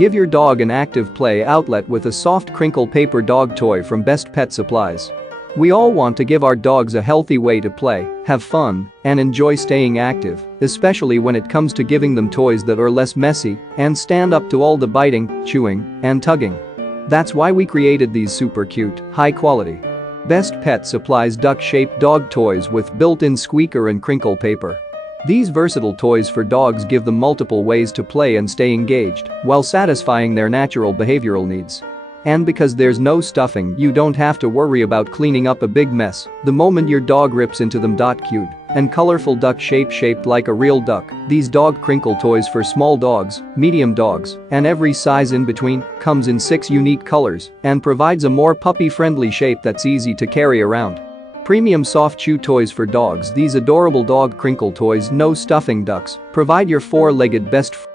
Give your dog an active play outlet with a soft Crinkle paper dog toy from Best Pet Supplies. We all want to give our dogs a healthy way to play, have fun, and enjoy staying active, especially when it comes to giving them toys that are less messy and stand up to all the biting, chewing, and tugging. That's why we created these super cute, high-quality Best Pet Supplies duck-shaped dog toys with built-in squeaker and Crinkle paper. These versatile toys for dogs give them multiple ways to play and stay engaged while satisfying their natural behavioral needs. And because there's no stuffing, you don't have to worry about cleaning up a big mess the moment your dog rips into them. Cute and colorful duck shape shaped like a real duck, these dog Crinkle toys for small dogs, medium dogs, and every size in between comes in 6 unique colors and provides a more puppy-friendly shape that's easy to carry around. Premium soft chew toys for dogs. These adorable dog Crinkle toys, no stuffing ducks, provide your 4-legged best friend